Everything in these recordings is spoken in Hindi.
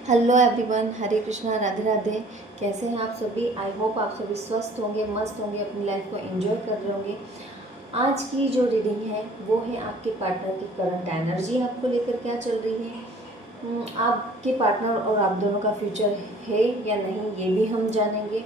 हेलो एवरीवन, हरे कृष्णा, राधे राधे। कैसे हैं आप सभी? आई होप आप सभी स्वस्थ होंगे, मस्त होंगे, अपनी लाइफ को एंजॉय कर रहे होंगे। आज की जो रीडिंग है वो है आपके पार्टनर की करंट एनर्जी आपको लेकर क्या चल रही है। आपके पार्टनर और आप दोनों का फ्यूचर है या नहीं ये भी हम जानेंगे।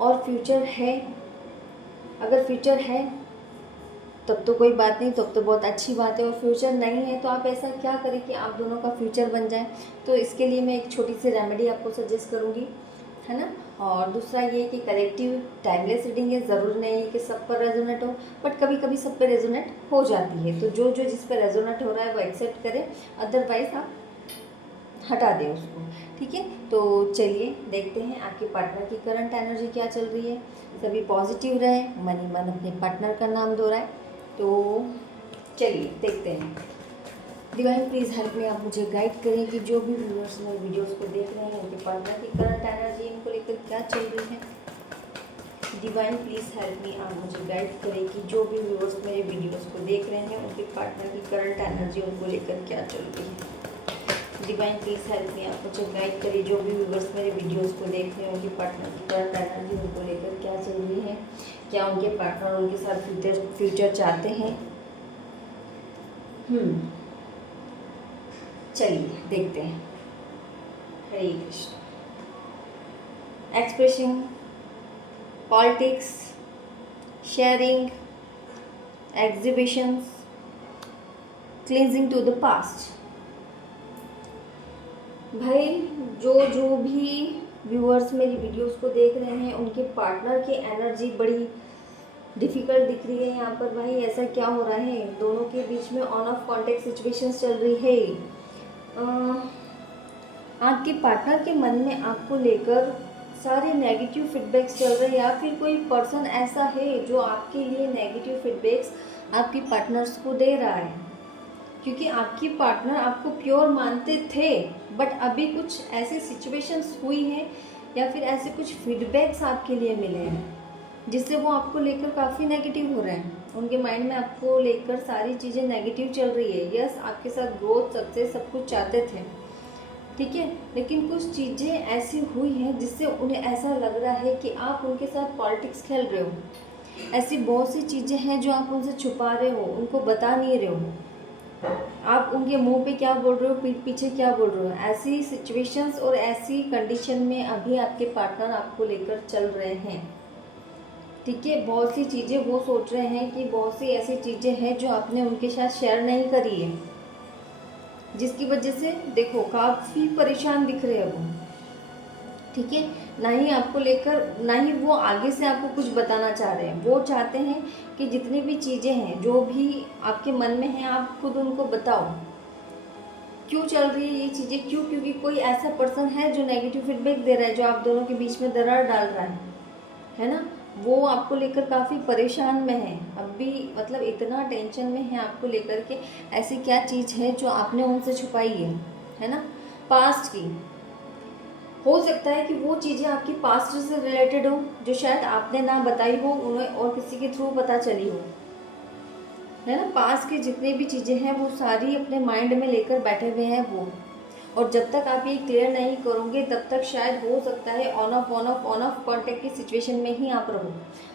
और फ्यूचर है, अगर फ्यूचर है तब तो कोई बात नहीं, तब तो बहुत अच्छी बात है। और फ्यूचर नहीं है तो आप ऐसा क्या करें कि आप दोनों का फ्यूचर बन जाए। तो इसके लिए मैं एक छोटी सी रेमेडी आपको सजेस्ट करूँगी, है ना। और दूसरा ये कि कलेक्टिव टाइमलेस रीडिंग है, ज़रूरी नहीं है कि सब पर रेजोनेट हो, बट कभी कभी सब पर रेजोनेट हो जाती है। तो जो जो जिस पर रेजोनेट हो रहा है वो एक्सेप्ट करें, अदरवाइज आप हटा दें उसको। ठीक है, तो चलिए देखते हैं आपके पार्टनर की करंट एनर्जी क्या चल रही है। सभी पॉजिटिव रहे, मन ही मन अपने पार्टनर का नाम दोहराए। तो चलिए देखते हैं। डिवाइन प्लीज़ हेल्प में, आप मुझे गाइड करें कि जो भी व्यूअर्स मेरे वीडियोस को देख रहे हैं उनके पार्टनर की करंट एनर्जी इनको लेकर क्या चल रही है। डिवाइन प्लीज़ हेल्प मी, आप मुझे गाइड करें कि जो भी व्यूअर्स मेरे वीडियोस को देख रहे हैं उनके पार्टनर की करंट एनर्जी उनको लेकर क्या चल रही है। डिवाइन प्लीज़ हेल्प मी, आप मुझे गाइड करिए जो भी व्यूअर्स मेरे वीडियोस को देख रहे हैं उनके पार्टनर की करंट एनर्जी उनको लेकर क्या चल रही है। क्या उनके पार्टनर उनके साथ फ्यूचर चाहते हैं। चलिए देखते हैं। Hare Krishna. Expressing, politics, sharing, exhibitions, cleansing to the past. भाई जो जो भी व्यूअर्स मेरी वीडियोस को देख रहे हैं उनके पार्टनर की एनर्जी बड़ी डिफ़िकल्ट दिख रही है यहाँ पर। भाई ऐसा क्या हो रहा है, दोनों के बीच में ऑन ऑफ कॉन्टेक्ट सिचुएशंस चल रही है। आपके पार्टनर के मन में आपको लेकर सारे नेगेटिव फीडबैक्स चल रहे हैं, या फिर कोई पर्सन ऐसा है जो आपके लिए नेगेटिव फीडबैक्स आपके पार्टनर्स को दे रहा है। क्योंकि आपकी पार्टनर आपको प्योर मानते थे, बट अभी कुछ ऐसी सिचुएशंस हुई हैं या फिर ऐसे कुछ फीडबैक्स आपके लिए मिले हैं जिससे वो आपको लेकर काफ़ी नेगेटिव हो रहे हैं। उनके माइंड में आपको लेकर सारी चीज़ें नेगेटिव चल रही है। यस, आपके साथ ग्रोथ, सक्सेस सब कुछ चाहते थे, ठीक है, लेकिन कुछ चीज़ें ऐसी हुई हैं जिससे उन्हें ऐसा लग रहा है कि आप उनके साथ पॉलिटिक्स खेल रहे हो। ऐसी बहुत सी चीज़ें हैं जो आप उनसे छुपा रहे हो, उनको बता नहीं रहे हो। आप उनके मुंह पे क्या बोल रहे हो, पीठ पीछे क्या बोल रहे हो। ऐसी सिचुएशंस और ऐसी कंडीशन में अभी आपके पार्टनर आपको लेकर चल रहे हैं। ठीक है, बहुत सी चीज़ें वो सोच रहे हैं कि बहुत सी ऐसी चीज़ें हैं जो आपने उनके साथ शेयर नहीं करी है, जिसकी वजह से देखो काफ़ी परेशान दिख रहे हैं वो। ठीक है, ना ही आपको लेकर, ना ही वो आगे से आपको कुछ बताना चाह रहे हैं। वो चाहते हैं कि जितनी भी चीज़ें हैं जो भी आपके मन में हैं आप खुद उनको बताओ क्यों चल रही है ये चीज़ें, क्यों। क्योंकि कोई ऐसा पर्सन है जो नेगेटिव फीडबैक दे रहा है, जो आप दोनों के बीच में दरार डाल रहा है ना। वो आपको लेकर काफ़ी परेशान में है अभी, मतलब इतना टेंशन में है आपको लेकर के। ऐसी क्या चीज़ है जो आपने उनसे छुपाई है ना, पास्ट की। हो सकता है कि वो चीज़ें आपकी पास्ट से रिलेटेड हो जो शायद आपने ना बताई हो, उन्हें और किसी के थ्रू पता चली हो, है ना। पास्ट की जितनी भी चीज़ें हैं वो सारी अपने माइंड में लेकर बैठे हुए हैं वो। और जब तक आप ये क्लियर नहीं करोगे तब तक शायद हो सकता है ऑन ऑफ कॉन्टेक्ट की सिचुएशन में ही आप रहो।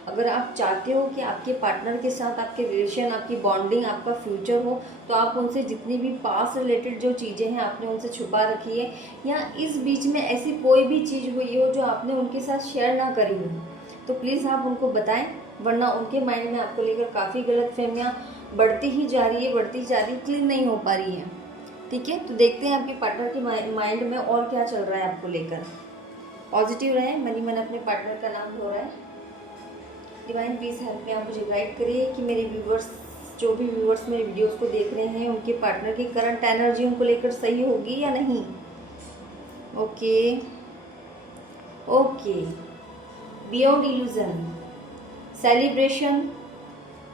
अगर आप चाहते हो कि आपके पार्टनर के साथ आपके रिलेशन, आपकी बॉन्डिंग, आपका फ्यूचर हो, तो आप उनसे जितनी भी पास्ट रिलेटेड जो चीज़ें हैं आपने उनसे छुपा रखी है, या इस बीच में ऐसी कोई भी चीज़ हुई हो जो आपने उनके साथ शेयर ना करी हो, तो प्लीज़ आप उनको बताएं। वरना उनके माइंड में आपको लेकर काफ़ी गलतफहमियाँ बढ़ती ही जा रही है, बढ़ती जा रही, क्लीन नहीं हो पा रही है। ठीक है, तो देखते हैं आपके पार्टनर के माइंड में और क्या चल रहा है आपको लेकर। पॉजिटिव रहे, मन ही मन अपने पार्टनर का नाम लो रहा है। डिवाइन प्लीज़ हेल्प में, आप मुझे गाइड करिए कि मेरे व्यूवर्स, जो भी व्यूवर्स मेरे वीडियोस को देख रहे हैं उनके पार्टनर की करंट एनर्जी उनको लेकर सही होगी या नहीं। Okay okay, beyond illusion, celebration,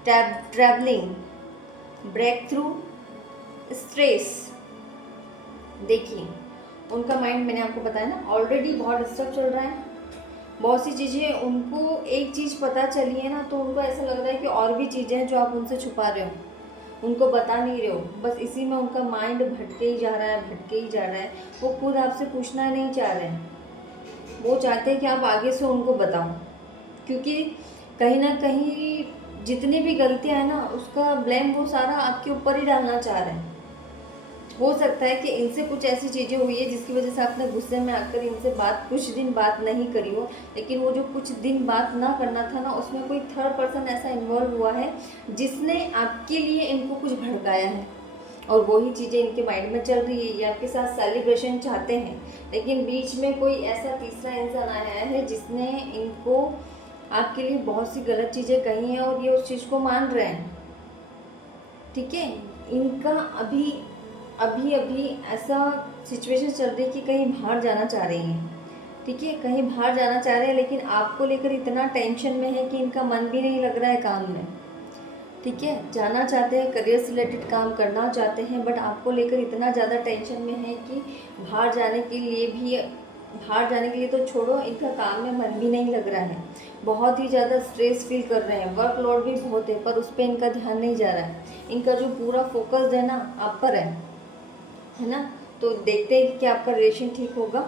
travelling, breakthrough, stress. देखिए उनका माइंड, मैंने आपको बताया ना, ऑलरेडी बहुत डिस्टर्ब चल रहा है। बहुत सी चीज़ें उनको, एक चीज़ पता चली है ना तो उनको ऐसा लग रहा है कि और भी चीज़ें हैं जो आप उनसे छुपा रहे हो। उनको बता नहीं रहे हो, बस इसी में उनका माइंड भटके ही जा रहा है, भटके ही जा रहा है। वो खुद आपसे पूछना नहीं चाह रहे हैं, वो चाहते हैं कि आप आगे से उनको बताओ, क्योंकि कहीं ना कहीं जितनी भी गलतियां हैं ना, उसका ब्लेम वो सारा आपके ऊपर ही डालना चाह रहे हैं। हो सकता है कि इनसे कुछ ऐसी चीज़ें हुई है जिसकी वजह से आपने गुस्से में आकर इनसे कुछ दिन बात नहीं करी हो, लेकिन वो जो कुछ दिन बात ना करना था ना, उसमें कोई थर्ड पर्सन ऐसा इन्वॉल्व हुआ है जिसने आपके लिए इनको कुछ भड़काया है, और वही चीज़ें इनके माइंड में चल रही है। ये आपके साथ सेलिब्रेशन चाहते हैं, लेकिन बीच में कोई ऐसा तीसरा इंसान आया है जिसने इनको आपके लिए बहुत सी गलत चीज़ें कही हैं, और ये उस चीज़ को मान रहे हैं। ठीक है, इनका अभी अभी अभी ऐसा सिचुएशन चल रही है कि कहीं बाहर जाना चाह रही हैं। ठीक है, कहीं बाहर जाना चाह रहे हैं, लेकिन आपको लेकर इतना टेंशन में है कि इनका मन भी नहीं लग रहा है काम में। ठीक है, जाना चाहते हैं, करियर से रिलेटेड काम करना चाहते हैं, बट आपको लेकर इतना ज़्यादा टेंशन में है कि बाहर जाने के लिए तो छोड़ो, इनका काम में मन भी नहीं लग रहा है। बहुत ही ज़्यादा स्ट्रेस फील कर रहे हैं, वर्कलोड भी बहुत है, पर उस पर इनका ध्यान नहीं जा रहा है। इनका जो पूरा फोकस है ना, आप पर है ना। तो देखते हैं कि क्या आपका रिलेशन ठीक होगा।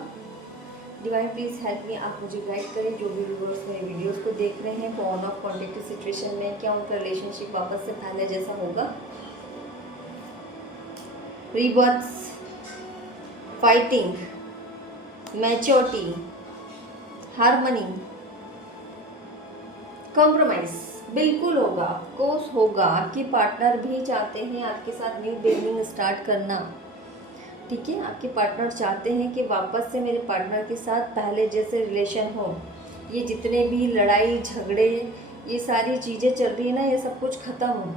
डिवाइन प्लीज़ हेल्प मी, आप मुझे गाइड करें। जो भी व्यूअर्स मेरे वीडियोस को देख रहे हैं, वो ऑन ऑफ कॉन्टेक्ट सिचुएशन में, क्या उनका रिलेशनशिप वापस से पहले जैसा होगा? Rebirth, fighting, maturity, harmony, compromise, बिल्कुल होगा, ऑफकोर्स होगा। आपके पार्टनर भी चाहते हैं आपके साथ न्यू बिगिनिंग स्टार्ट करना। ठीक है, आपके पार्टनर चाहते हैं कि वापस से मेरे पार्टनर के साथ पहले जैसे रिलेशन हो। ये जितने भी लड़ाई झगड़े, ये सारी चीज़ें चल रही है ना, ये सब कुछ ख़त्म हो।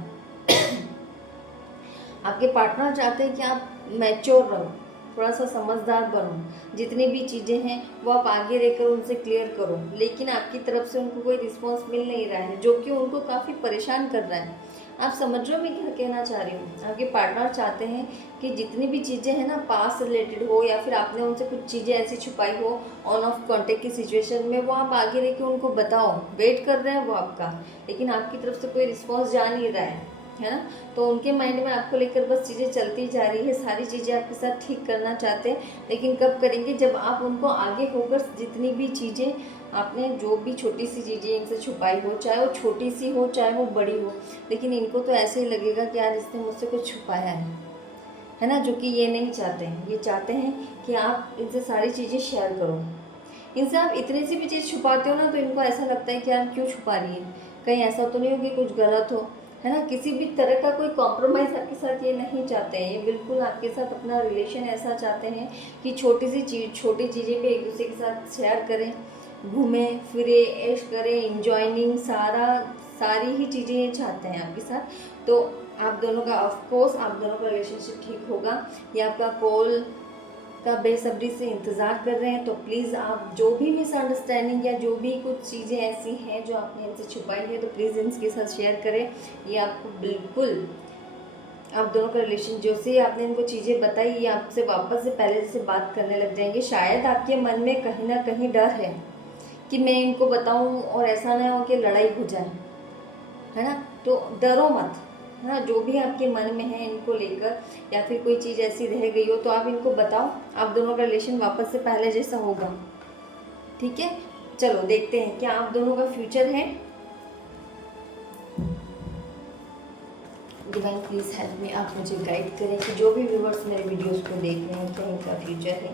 आपके पार्टनर चाहते हैं कि आप मैच्योर रहो, थोड़ा सा समझदार बनो, जितनी भी चीज़ें हैं वो आप आगे रहकर उनसे क्लियर करो, लेकिन आपकी तरफ से उनको कोई रिस्पॉन्स मिल नहीं रहा है, जो कि उनको काफ़ी परेशान कर रहा है। आप समझ रहे हो मैं क्या कहना चाह रही हूँ? आपके पार्टनर चाहते हैं कि जितनी भी चीज़ें हैं ना, पास रिलेटेड हो या फिर आपने उनसे कुछ चीज़ें ऐसी छुपाई हो ऑन ऑफ कॉन्टेक्ट की सिचुएशन में, वो आप आगे रह के उनको बताओ। वेट कर रहे हैं वो आपका, लेकिन आपकी तरफ से कोई रिस्पॉन्स जा नहीं रहा है ना। तो उनके माइंड में आपको लेकर बस चीज़ें चलती जा रही है, सारी चीज़ें आपके साथ ठीक करना चाहते हैं, लेकिन कब करेंगे? जब आप उनको आगे होकर जितनी भी चीज़ें आपने, जो भी छोटी सी चीज़ें इनसे छुपाई हो, चाहे वो छोटी सी हो चाहे वो बड़ी हो, लेकिन इनको तो ऐसे ही लगेगा कि यार इसने मुझसे कुछ छुपाया है ना, जो कि ये नहीं चाहते हैं। ये चाहते हैं कि आप इनसे सारी चीज़ें शेयर करो। इनसे आप इतनी सी भी चीज़ छुपाते हो ना, तो इनको ऐसा लगता है कि यार क्यों छुपा रही है, कहीं ऐसा तो नहीं हो कि कुछ गलत हो, है ना। किसी भी तरह का कोई कॉम्प्रोमाइज़ आपके साथ ये नहीं चाहते हैं। ये बिल्कुल आपके साथ अपना रिलेशन ऐसा चाहते हैं कि छोटी चीज़ें भी एक दूसरे के साथ शेयर करें, घूमें फिरे, ऐश करें, इंजॉयनिंग, सारी ही चीज़ें ये चाहते हैं आपके साथ। तो आप दोनों का, ऑफकोर्स आप दोनों का रिलेशनशिप ठीक होगा। ये आपका कॉल का बेसब्री से इंतज़ार कर रहे हैं। तो प्लीज़ आप जो भी मिसअंडरस्टैंडिंग या जो भी कुछ चीज़ें ऐसी हैं जो आपने इनसे छुपाई है, तो प्लीज़ इनके साथ शेयर करें। ये आपको बिल्कुल, आप दोनों का रिलेशन, जो से आपने इनको चीज़ें बताई, ये आपसे वापस से पहले जैसे बात करने लग जाएंगे। शायद आपके मन में कहीं ना कहीं डर है कि मैं इनको बताऊं और ऐसा ना हो कि लड़ाई हो जाए, है ना। तो डरो मत, है ना। जो भी आपके मन में है इनको लेकर, या फिर कोई चीज़ ऐसी रह गई हो, तो आप इनको बताओ। आप दोनों का रिलेशन वापस से पहले जैसा होगा। ठीक है, चलो देखते हैं क्या आप दोनों का फ्यूचर है। डिवाइन प्लीज़ हेल्प मी, आप मुझे गाइड करें कि जो भी व्यूवर्स मेरे वीडियोस को देख रहे हैं, क्या इनका फ्यूचर है।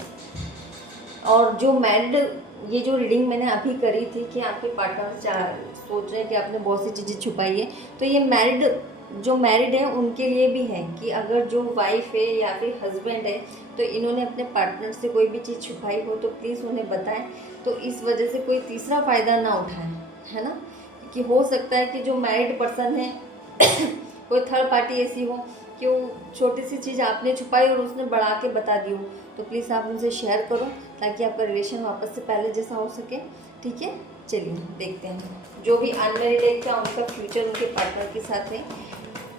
और जो मैरिड, ये जो रीडिंग मैंने अभी करी थी कि आपके पार्टनर सोच रहे हैं कि आपने बहुत सी चीज़ें छुपाई है, तो ये जो मैरिड हैं उनके लिए भी है कि अगर जो वाइफ है या फिर हस्बैंड है, तो इन्होंने अपने पार्टनर से कोई भी चीज़ छुपाई हो तो प्लीज़ उन्हें बताएं, तो इस वजह से कोई तीसरा फ़ायदा ना उठाए, है ना। कि हो सकता है कि जो मैरिड पर्सन है कोई थर्ड पार्टी ऐसी हो कि वो छोटी सी चीज़ आपने छुपाई और उसने बढ़ा के बता दी हो। तो प्लीज़ आप उनसे शेयर करो ताकि आपका रिलेशन वापस से पहले जैसा हो सके। ठीक है, चलिए देखते हैं जो भी अनमैरिड है, क्या उनका फ्यूचर उनके पार्टनर के साथ है।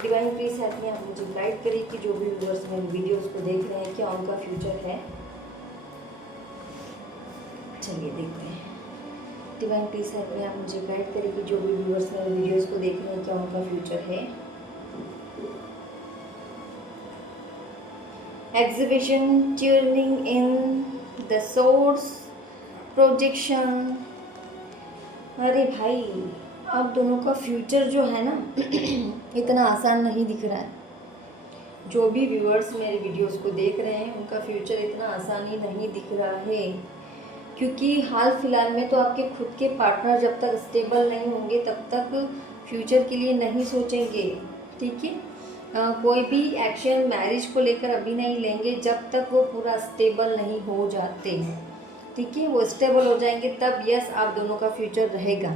डिवाइन प्लीज़ हेल्प मी, आप मुझे गाइड करिए कि जो भी व्यूअर्स मेरे वीडियोस को देख रहे हैं, क्या उनका फ्यूचर है। चलिए देखते हैं। डिवाइन प्लीज़ हेल्प मी, आप मुझे गाइड करिए कि जो भी व्यूअर्स मेरे वीडियोस को देख रहे हैं, क्या उनका फ्यूचर है। Exhibition, tuning in, the source, projection. अरे भाई, आप दोनों का फ्यूचर जो है ना इतना आसान नहीं दिख रहा है। जो भी व्यूअर्स मेरे वीडियोस को देख रहे हैं उनका फ्यूचर इतना आसानी नहीं दिख रहा है, क्योंकि हाल फिलहाल में तो आपके खुद के पार्टनर जब तक स्टेबल नहीं होंगे तब तक फ्यूचर के लिए नहीं सोचेंगे। ठीक है, कोई भी एक्शन मैरिज को लेकर अभी नहीं लेंगे जब तक वो पूरा स्टेबल नहीं हो जाते। ठीक है, वो स्टेबल हो जाएंगे तब यस आप दोनों का फ्यूचर रहेगा।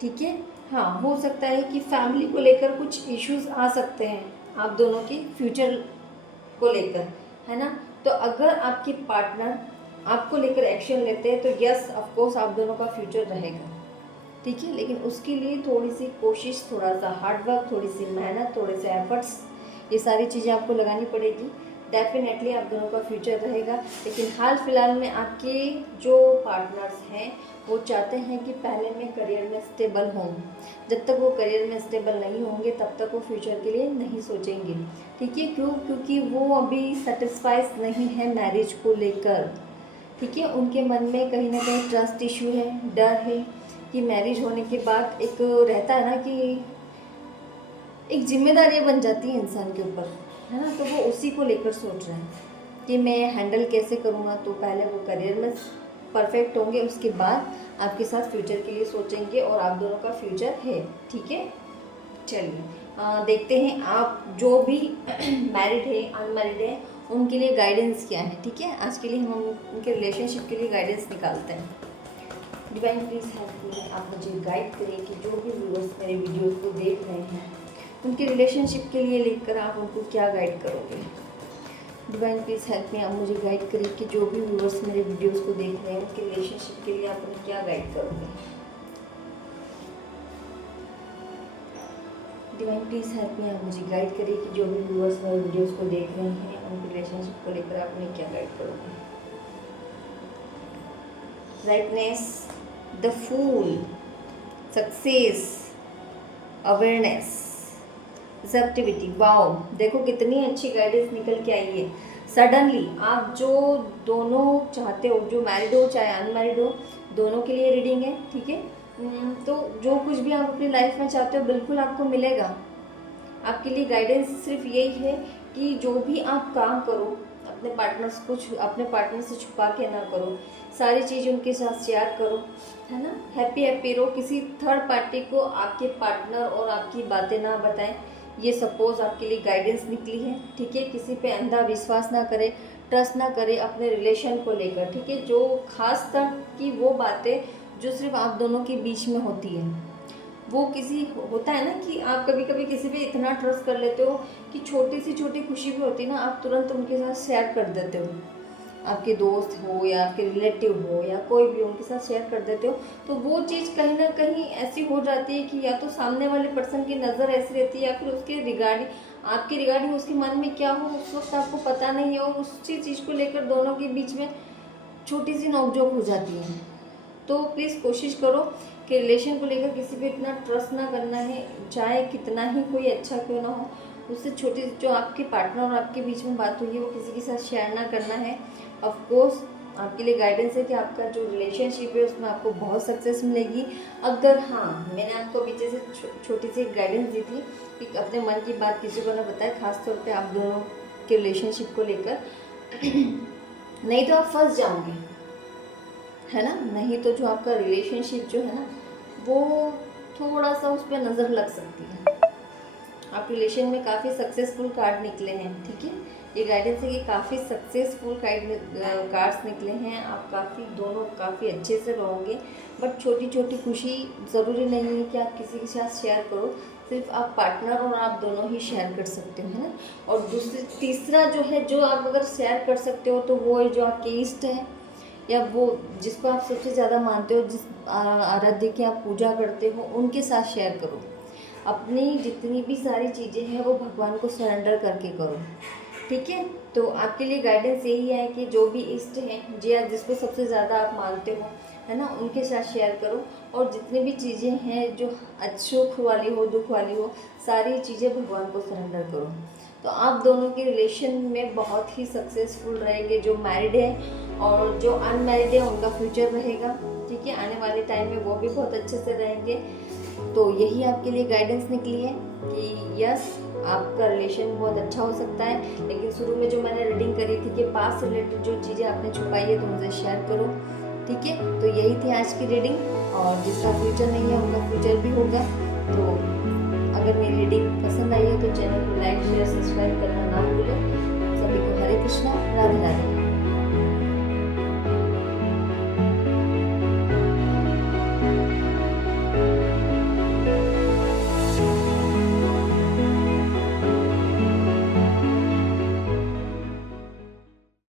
ठीक है, हाँ हो सकता है कि फैमिली को लेकर कुछ इश्यूज आ सकते हैं आप दोनों के फ्यूचर को लेकर, है ना। तो अगर आपके पार्टनर आपको लेकर एक्शन लेते हैं तो यस ऑफ कोर्स आप दोनों का फ्यूचर रहेगा। ठीक है, लेकिन उसके लिए थोड़ी सी कोशिश, थोड़ा सा हार्डवर्क, थोड़ी सी मेहनत, थोड़े से एफर्ट्स, ये सारी चीज़ें आपको लगानी पड़ेगी। डेफिनेटली आप दोनों का फ्यूचर रहेगा। लेकिन हाल फिलहाल में आपके जो पार्टनर्स हैं वो चाहते हैं कि पहले में करियर में स्टेबल हों। जब तक वो करियर में स्टेबल नहीं होंगे तब तक वो फ्यूचर के लिए नहीं सोचेंगे। ठीक है, क्यों? क्योंकि वो अभी सेटिस्फाइड नहीं है मैरिज को लेकर। ठीक है, उनके मन में कहीं ना कहीं ट्रस्ट इशू है, डर है कि मैरिज होने के बाद एक रहता है ना कि एक जिम्मेदारी बन जाती है इंसान के ऊपर, है ना। तो वो उसी को लेकर सोच रहे हैं कि मैं हैंडल कैसे करूँगा। तो पहले वो करियर में परफेक्ट होंगे, उसके बाद आपके साथ फ्यूचर के लिए सोचेंगे और आप दोनों का फ्यूचर है। ठीक है, चलिए देखते हैं आप जो भी मैरिड है, अनमैरिड है, उनके लिए गाइडेंस क्या है। ठीक है, आज के लिए हम उनके रिलेशनशिप के लिए गाइडेंस निकालते हैं। डिवाइन प्लीज़ हेल्प मी, आप मुझे गाइड करें कि जो भी व्यूअर्स मेरे वीडियोस को देख रहे हैं उनके रिलेशनशिप के लिए लेकर आप उनको क्या गाइड करोगे। डिवाइन प्लीज़ हेल्प मी, आप मुझे गाइड करें कि जो भी व्यूअर्स मेरे वीडियोस को देख रहे हैं उनके रिलेशनशिप के लिए आप उन्हें क्या गाइड करोगे। डिवाइन प्लीज़ हेल्प मी, आप मुझे गाइड करें कि जो भी व्यूअर्स मेरे वीडियोस को देख रहे हैं उनके रिलेशनशिप को लेकर आप उन्हें क्या गाइड करोगे। Rightness, the fool, success, awareness, receptivity. Wow, देखो कितनी अच्छी गाइडेंस निकल के आई है। सडनली आप जो दोनों चाहते हो, जो मैरिड हो चाहे अनमैरिड हो, दोनों के लिए रीडिंग है। ठीक है, तो जो कुछ भी आप अपनी लाइफ में चाहते हो बिल्कुल आपको मिलेगा। आपके लिए गाइडेंस सिर्फ यही है कि जो भी आप काम करो अपने पार्टनर से छुपा के ना करो, सारी चीज़ उनके साथ शेयर करो, है ना। हैप्पी हैप्पी रहो, किसी थर्ड पार्टी को आपके पार्टनर और आपकी बातें ना बताएं। ये सपोज आपके लिए गाइडेंस निकली है। ठीक है, किसी पे अंधा विश्वास ना करें, ट्रस्ट ना करें अपने रिलेशन को लेकर। ठीक है, जो खास तक कि वो बातें जो सिर्फ आप दोनों के बीच में होती है, वो किसी होता है ना कि आप कभी कभी किसी पे इतना ट्रस्ट कर लेते हो कि छोटी सी छोटी खुशी भी होती है ना, आप तुरंत उनके साथ शेयर कर देते हो। आपके दोस्त हो या आपके रिलेटिव हो या कोई भी उनके साथ शेयर कर देते हो, तो वो चीज़ कहीं ना कहीं ऐसी हो जाती है कि या तो सामने वाले पर्सन की नज़र ऐसी रहती है या फिर उसके रिगार्डिंग, आपके रिगार्डिंग उसके मन में क्या हो उस वक्त आपको पता नहीं है, और उसी चीज़ को लेकर दोनों के बीच में छोटी सी नोकझोंक हो जाती है। तो प्लीज़ कोशिश करो कि रिलेशन को लेकर किसी पे इतना ट्रस्ट ना करना है, चाहे कितना ही कोई अच्छा क्यों ना हो, उससे छोटी जो आपके पार्टनर और आपके बीच में बात हुई है वो किसी के साथ शेयर ना करना है। ऑफ कोर्स आपके लिए गाइडेंस है कि आपका जो रिलेशनशिप है उसमें आपको बहुत सक्सेस मिलेगी। अगर हाँ, मैंने आपको पीछे से छोटी सी गाइडेंस दी थी कि अपने मन की बात किसी को ना बताए, खासतौर पे आप दोनों के रिलेशनशिप को लेकर नहीं तो आप फंस जाओगे, है ना। नहीं तो जो आपका रिलेशनशिप जो है ना वो थोड़ा सा उस पर नज़र लग सकती है। आप रिलेशन में काफ़ी सक्सेसफुल कार्ड निकले हैं। ठीक है, ये गाइडेंस है कि काफ़ी सक्सेसफुल कार्ड्स निकले हैं। आप दोनों काफ़ी अच्छे से रहोगे, बट छोटी छोटी खुशी ज़रूरी नहीं है कि आप किसी के साथ शेयर करो, सिर्फ आप पार्टनर और आप दोनों ही शेयर कर सकते हो, है ना। और तीसरा जो है, जो आप अगर शेयर कर सकते हो तो वो है जो आपके इष्ट है या वो जिसको आप सबसे ज़्यादा मानते हो, जिस आराध्य की आप पूजा करते हो, उनके साथ शेयर करो। अपनी जितनी भी सारी चीज़ें हैं वो भगवान को सरेंडर करके करो। ठीक है, तो आपके लिए गाइडेंस यही है कि जो भी इष्ट हैं जिसको सबसे ज़्यादा आप मानते हो, है ना, उनके साथ शेयर करो। और जितनी भी चीज़ें हैं जो सुख वाली हो दुख वाली हो, सारी चीज़ें भगवान को सरेंडर करो। तो आप दोनों के रिलेशन में बहुत ही सक्सेसफुल रहेंगे। जो मैरिड है और जो अनमैरिड है उनका फ्यूचर रहेगा, ठीक है। आने वाले टाइम में वो भी बहुत अच्छे से रहेंगे। तो यही आपके लिए गाइडेंस निकली है कि यस, आपका रिलेशन बहुत अच्छा हो सकता है। लेकिन शुरू में जो मैंने रीडिंग करी थी कि पास्ट से रिलेटेड जो चीज़ें आपने छुपाई है तो मुझे शेयर करो, ठीक है। तो यही थी आज की रीडिंग, और जिसका फ्यूचर नहीं है उनका फ्यूचर भी होगा। तो अगर मेरी रीडिंग पसंद आई है तो चैनल को लाइक शेयर सब्सक्राइब करना ना भूलें। सभी को हरे कृष्णा, राधे राधे।